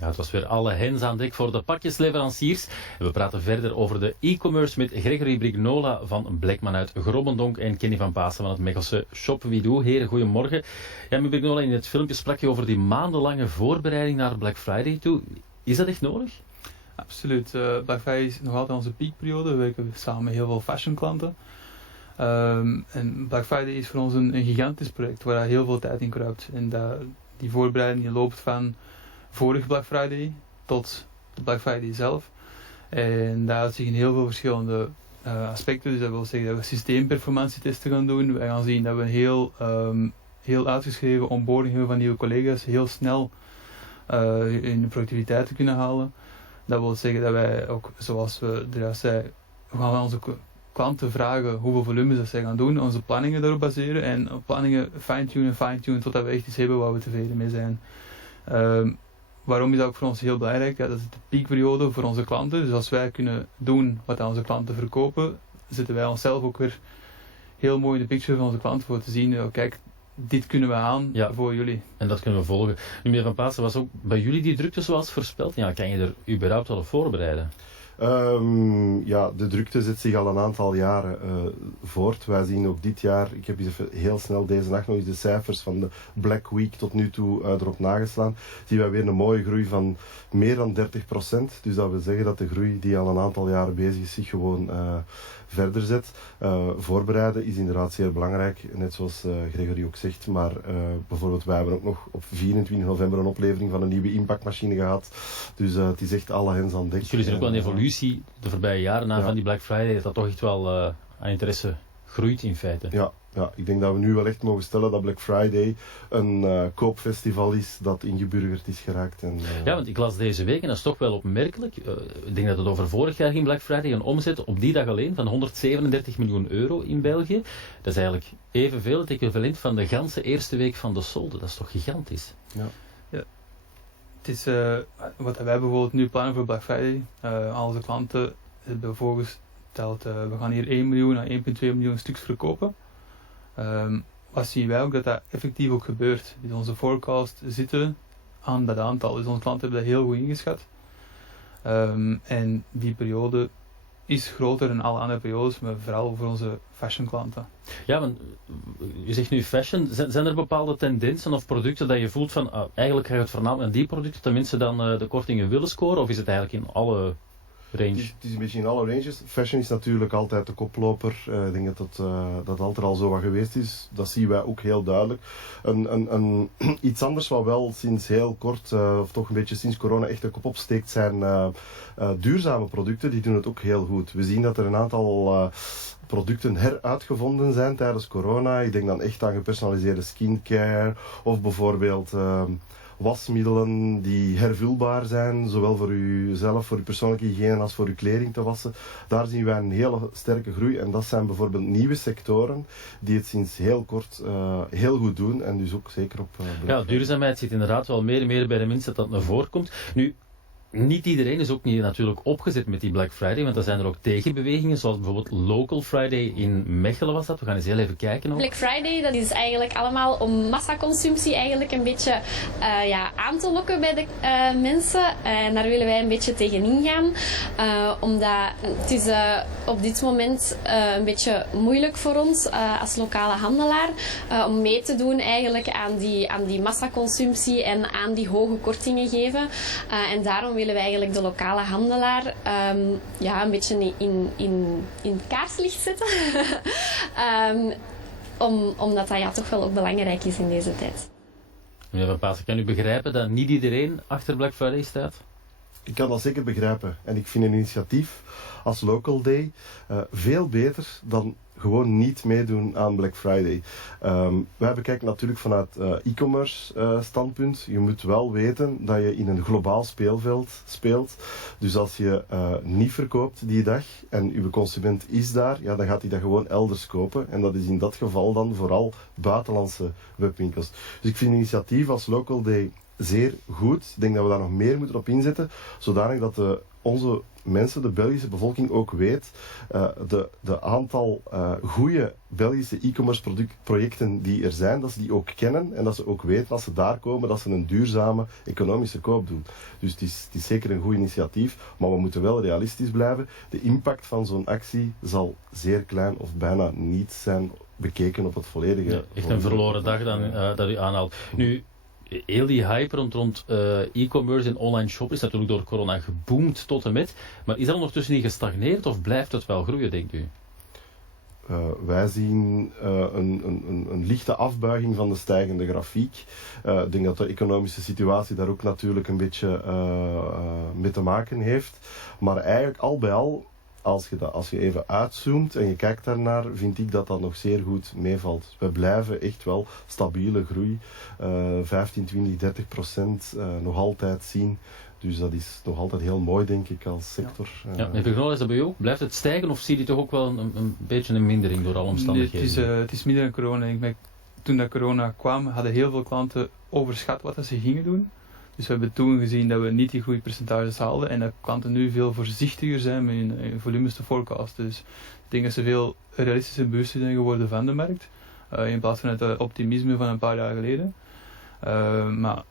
Ja, het was weer alle hens aan dek voor de pakjesleveranciers. En we praten verder over de e-commerce met Gregory Brignola van Blekman uit Grobbendonk en Kenny van Paassen van het Mechelse Shop Wido. Heren, goedemorgen. Ja, met Brignola, in het filmpje sprak je over die maandenlange voorbereiding naar Black Friday toe. Is dat echt nodig? Absoluut. Black Friday is nog altijd onze piekperiode. We werken samen met heel veel fashionklanten. En Black Friday is voor ons een gigantisch project waar heel veel tijd in kruipt. En die voorbereiding die loopt van vorig Black Friday tot de Black Friday zelf. En daar houdt zich in heel veel verschillende aspecten. Dus dat wil zeggen dat we systeemperformantietesten gaan doen. Wij gaan zien dat we een heel uitgeschreven onboarding hebben van nieuwe collega's. Heel snel in de productiviteit te kunnen halen. Dat wil zeggen dat wij ook, zoals we eruit zeiden, we gaan onze klanten vragen hoeveel volumes dat zij gaan doen, onze planningen daarop baseren en planningen fine-tunen totdat we echt iets hebben waar we tevreden mee zijn. Waarom is dat ook voor ons heel belangrijk? Ja, dat is de piekperiode voor onze klanten. Dus als wij kunnen doen wat onze klanten verkopen, zetten wij onszelf ook weer heel mooi in de picture van onze klanten voor te zien, kijk, dit kunnen we aan voor jullie. En dat kunnen we volgen. Nu, meneer Van Paassen, was ook bij jullie die drukte zoals voorspeld? Ja, kan je er überhaupt wel op voorbereiden? Ja, de drukte zet zich al een aantal jaren voort. Wij zien ook dit jaar, ik heb even heel snel deze nacht nog eens de cijfers van de Black Week tot nu toe erop nageslaan, zien wij weer een mooie groei van meer dan 30%. Dus dat wil zeggen dat de groei die al een aantal jaren bezig is zich gewoon verder zet. Voorbereiden is inderdaad zeer belangrijk, net zoals Gregory ook zegt. Maar bijvoorbeeld wij hebben ook nog op 24 november een oplevering van een nieuwe impactmachine gehad. Dus het is echt alle hens aan dek. Dus jullie zijn ook wel een evolutie de voorbije jaren na van die Black Friday, dat toch echt wel aan interesse groeit in feite. Ja, ik denk dat we nu wel echt mogen stellen dat Black Friday een koopfestival is dat ingeburgerd is geraakt. Ja, want ik las deze week, en dat is toch wel opmerkelijk, ik denk dat het over vorig jaar ging, Black Friday, een omzet op die dag alleen van 137 miljoen euro in België. Dat is eigenlijk evenveel het equivalent van de ganse eerste week van de solde. Dat is toch gigantisch? Ja. Het is wat wij bijvoorbeeld nu plannen voor Black Friday. Al onze klanten hebben voorgesteld, we gaan hier 1 miljoen à 1,2 miljoen stuks verkopen. Wat zien wij ook dat effectief ook gebeurt. Dus onze forecast zitten aan dat aantal. Dus onze klanten hebben dat heel goed ingeschat. En die periode is groter dan alle andere periodes, maar vooral voor onze fashion klanten. Ja, want je zegt nu fashion. Zijn er bepaalde tendensen of producten dat je voelt van eigenlijk gaat het voornamelijk aan die producten dat mensen dan de kortingen willen scoren, of is het eigenlijk in alle range? Het is een beetje in alle ranges. Fashion is natuurlijk altijd de koploper. Ik denk dat altijd al zo wat geweest is. Dat zien wij ook heel duidelijk. Iets anders wat wel sinds heel kort, of toch een beetje sinds corona, echt de kop opsteekt, zijn duurzame producten. Die doen het ook heel goed. We zien dat er een aantal producten heruitgevonden zijn tijdens corona. Ik denk dan echt aan gepersonaliseerde skincare of bijvoorbeeld wasmiddelen die hervulbaar zijn, zowel voor uzelf, voor uw persoonlijke hygiëne als voor uw kleding te wassen. Daar zien wij een hele sterke groei en dat zijn bijvoorbeeld nieuwe sectoren die het sinds heel kort heel goed doen en dus ook zeker op Ja, duurzaamheid zit inderdaad wel meer en meer bij de mensen dat naar voren komt. Nu, niet iedereen is ook niet natuurlijk opgezet met die Black Friday, want er zijn er ook tegenbewegingen, zoals bijvoorbeeld Local Friday in Mechelen was dat. We gaan eens heel even kijken. Black Friday, dat is eigenlijk allemaal om massaconsumptie eigenlijk een beetje aan te lokken bij de mensen. En daar willen wij een beetje tegenin gaan, omdat het is op dit moment een beetje moeilijk voor ons als lokale handelaar om mee te doen eigenlijk aan die massaconsumptie en aan die hoge kortingen geven. En daarom willen wij eigenlijk de lokale handelaar een beetje in het kaarslicht zetten. Omdat dat toch wel ook belangrijk is in deze tijd. Meneer Van Paassen, kan u begrijpen dat niet iedereen achter Black Friday staat? Ik kan dat zeker begrijpen. En ik vind een initiatief als Local Day veel beter dan gewoon niet meedoen aan Black Friday. Wij bekijken natuurlijk vanuit e-commerce standpunt. Je moet wel weten dat je in een globaal speelveld speelt. Dus als je niet verkoopt die dag en uw consument is daar, ja, dan gaat hij dat gewoon elders kopen. En dat is in dat geval dan vooral buitenlandse webwinkels. Dus ik vind een initiatief als Local Day zeer goed. Ik denk dat we daar nog meer moeten op inzetten, zodanig dat onze mensen, de Belgische bevolking ook weet de aantal goede Belgische e-commerce projecten die er zijn, dat ze die ook kennen en dat ze ook weten als ze daar komen dat ze een duurzame economische koop doen. Dus het is zeker een goed initiatief, maar we moeten wel realistisch blijven. De impact van zo'n actie zal zeer klein of bijna niet zijn bekeken op het volledige... Ja, echt een verloren dag dan, dat u aanhaalt. Nu, heel die hype rond e-commerce en online shoppen is natuurlijk door corona geboomd tot en met. Maar is dat ondertussen niet gestagneerd of blijft het wel groeien, denkt u? Wij zien een lichte afbuiging van de stijgende grafiek. Ik denk dat de economische situatie daar ook natuurlijk een beetje mee te maken heeft. Maar eigenlijk al bij al, als je even uitzoomt en je kijkt daarnaar, vind ik dat dat nog zeer goed meevalt. We blijven echt wel stabiele groei, 15, 20, 30% nog altijd zien. Dus dat is nog altijd heel mooi, denk ik, als sector. Ja, meneer Vergnol, is dat bij u ook? Blijft het stijgen of zie je toch ook wel een beetje een mindering door alle omstandigheden? Nee, het is minder dan corona. Toen dat corona kwam, hadden heel veel klanten overschat wat ze gingen doen. Dus we hebben toen gezien dat we niet die groeipercentages haalden en dat klanten nu veel voorzichtiger zijn met hun volumes te forecasten. Dus ik denk dat ze veel realistischer en bewuster zijn geworden van de markt, in plaats van het optimisme van een paar jaar geleden. Maar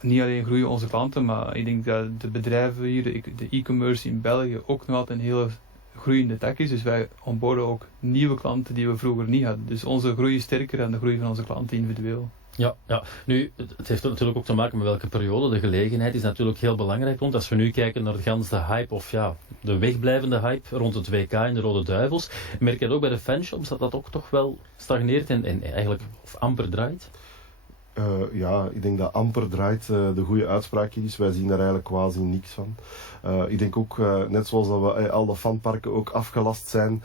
niet alleen groeien onze klanten, maar ik denk dat de bedrijven hier, de e-commerce in België, ook nog altijd een hele groeiende tak is. Dus wij onboarden ook nieuwe klanten die we vroeger niet hadden. Dus onze groei is sterker dan de groei van onze klanten individueel. Ja. Nu, het heeft natuurlijk ook te maken met welke periode. De gelegenheid is natuurlijk heel belangrijk rond. Als we nu kijken naar de hype, of ja, de wegblijvende hype rond het WK en de Rode Duivels, merk je dat ook bij de fanshops dat dat ook toch wel stagneert en eigenlijk of amper draait? Ja, ik denk dat amper draait de goede uitspraak is. Wij zien daar eigenlijk quasi niks van. Ik denk ook, net zoals dat we al de fanparken ook afgelast zijn,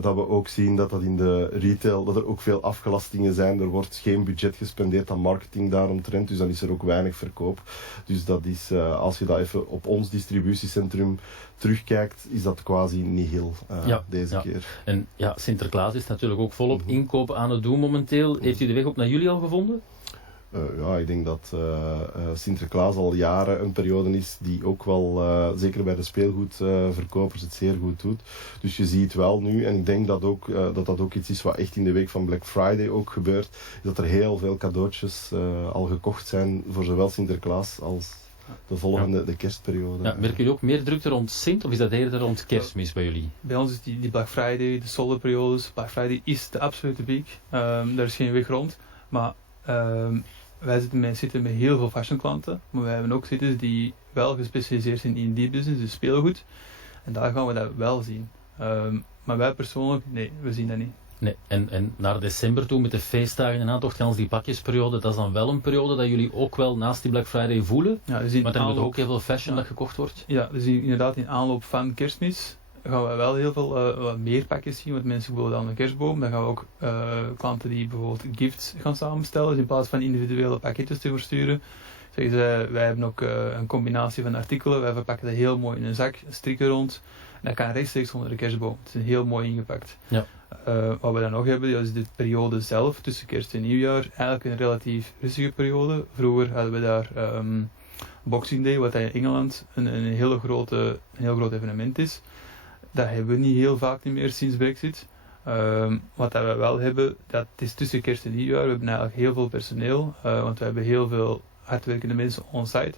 dat we ook zien dat in de retail, dat er ook veel afgelastingen zijn. Er wordt geen budget gespendeerd aan marketing daaromtrent, dus dan is er ook weinig verkoop. Dus dat is, als je dat even op ons distributiecentrum terugkijkt, is dat quasi nihil deze keer. En ja, Sinterklaas is natuurlijk ook volop inkopen aan het doen momenteel. Heeft u de weg ook naar jullie al gevonden? Ja, ik denk dat Sinterklaas al jaren een periode is die ook wel, zeker bij de speelgoedverkopers, het zeer goed doet. Dus je ziet wel nu, en ik denk dat dat ook iets is wat echt in de week van Black Friday ook gebeurt, is dat er heel veel cadeautjes al gekocht zijn voor zowel Sinterklaas als de volgende, de kerstperiode. Ja, merken jullie ook meer drukte rond Sint of is dat eerder rond Kerstmis bij jullie? Bij ons is die Black Friday, de soldeperiodes. Black Friday is de absolute piek. Daar is geen weg rond. Maar wij zitten met heel veel fashionklanten, maar wij hebben ook zitters die wel gespecialiseerd zijn in die business, dus speelgoed. En daar gaan we dat wel zien. Maar wij persoonlijk, nee, we zien dat niet. Nee, en naar december toe met de feestdagen en aantocht, gans die pakjesperiode, dat is dan wel een periode dat jullie ook wel naast die Black Friday voelen? Ja, dus maar dan moet ook heel veel fashion dat gekocht wordt? Ja, dus inderdaad in aanloop van Kerstmis gaan we wel heel veel wat meer pakjes zien, want mensen willen dan een kerstboom. Dan gaan we ook klanten die bijvoorbeeld gifts gaan samenstellen, dus in plaats van individuele pakketjes te versturen. Zeggen ze, wij hebben ook een combinatie van artikelen, wij verpakken dat heel mooi in een zak, strikken rond. En dat kan rechtstreeks onder de kerstboom. Het is heel mooi ingepakt. Ja. Wat we dan nog hebben, is de periode zelf, tussen kerst en nieuwjaar, eigenlijk een relatief rustige periode. Vroeger hadden we daar Boxing Day, wat in Engeland een heel groot evenement is. Dat hebben we niet heel vaak meer sinds Brexit. Wat dat we wel hebben, dat is tussen kerst en nieuwjaar. We hebben eigenlijk heel veel personeel, want we hebben heel veel hardwerkende mensen on-site.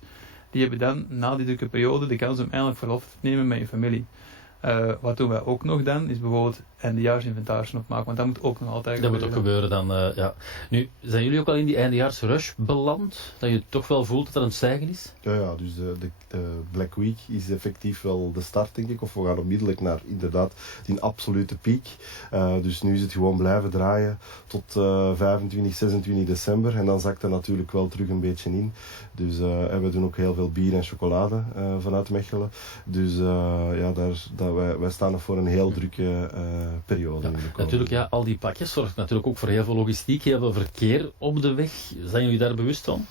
Die hebben dan na die drukke periode de kans om eindelijk verlof te nemen met je familie. Wat doen wij ook nog dan, is bijvoorbeeld eindejaarsinventaris opmaken, want dat moet ook nog altijd gebeuren. Dat moet ook gebeuren dan, ja. Nu, zijn jullie ook al in die eindejaarsrush beland? Dat je toch wel voelt dat er een stijgen is? Ja, dus de Black Week is effectief wel de start, denk ik. Of we gaan onmiddellijk naar inderdaad die absolute piek. Dus nu is het gewoon blijven draaien tot 25, 26 december. En dan zakt er natuurlijk wel terug een beetje in. Dus we doen ook heel veel bier en chocolade vanuit Mechelen. Dus wij staan nog voor een heel drukke periode. Ja, natuurlijk, ja, al die pakjes zorgen natuurlijk ook voor heel veel logistiek, heel veel verkeer op de weg. Zijn jullie daar bewust van?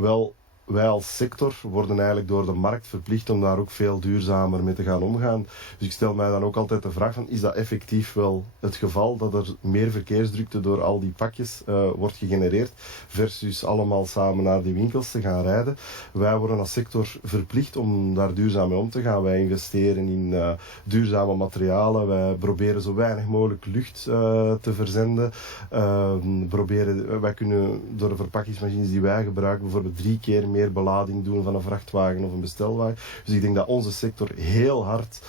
Wel, wij als sector worden eigenlijk door de markt verplicht om daar ook veel duurzamer mee te gaan omgaan. Dus ik stel mij dan ook altijd de vraag van, is dat effectief wel het geval, dat er meer verkeersdrukte door al die pakjes wordt gegenereerd, versus allemaal samen naar die winkels te gaan rijden. Wij worden als sector verplicht om daar duurzaam mee om te gaan. Wij investeren in duurzame materialen, wij proberen zo weinig mogelijk lucht te verzenden. Wij kunnen door de verpakkingsmachines die wij gebruiken bijvoorbeeld 3 keer meer belading doen van een vrachtwagen of een bestelwagen. Dus ik denk dat onze sector heel hard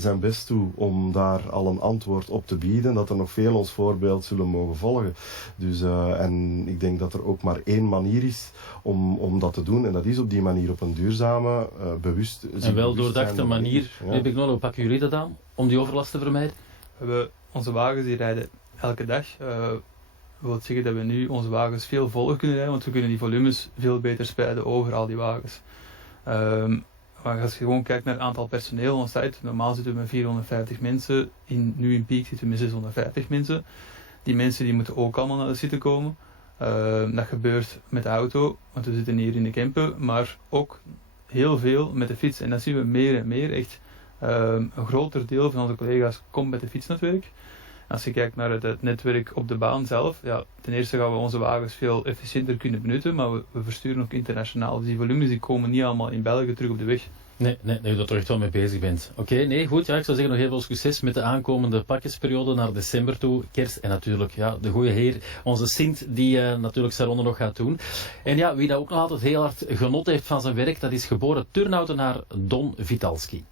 zijn best doet om daar al een antwoord op te bieden. Dat er nog veel ons voorbeeld zullen mogen volgen. Dus, en ik denk dat er ook maar 1 manier is om dat te doen. En dat is op die manier, op een duurzame, bewust... En wel doordachte manier. Heb ik nog, hoe pakken jullie dat aan om die overlast te vermijden? Onze wagens die rijden elke dag. Dat wil zeggen dat we nu onze wagens veel voller kunnen rijden, want we kunnen die volumes veel beter spreiden over al die wagens. Maar als je gewoon kijkt naar het aantal personeel op site, normaal zitten we met 450 mensen, nu in piek zitten we met 650 mensen. Die mensen die moeten ook allemaal naar de site komen. Dat gebeurt met de auto, want we zitten hier in de camper, maar ook heel veel met de fiets. En dat zien we meer en meer. Echt een groter deel van onze collega's komt met de fiets naar het werk. Als je kijkt naar het netwerk op de baan zelf, ja, ten eerste gaan we onze wagens veel efficiënter kunnen benutten, maar we versturen ook internationaal. Dus die volumes die komen niet allemaal in België terug op de weg. Nee, dat er echt wel mee bezig bent. Oké, goed. Ja, ik zou zeggen nog heel veel succes met de aankomende pakjesperiode naar december toe, kerst. En natuurlijk de goede heer, onze Sint, die natuurlijk zijn ronde nog gaat doen. En ja, wie dat ook nog altijd heel hard genot heeft van zijn werk, dat is geboren turnhoutenaar Don Vitalski.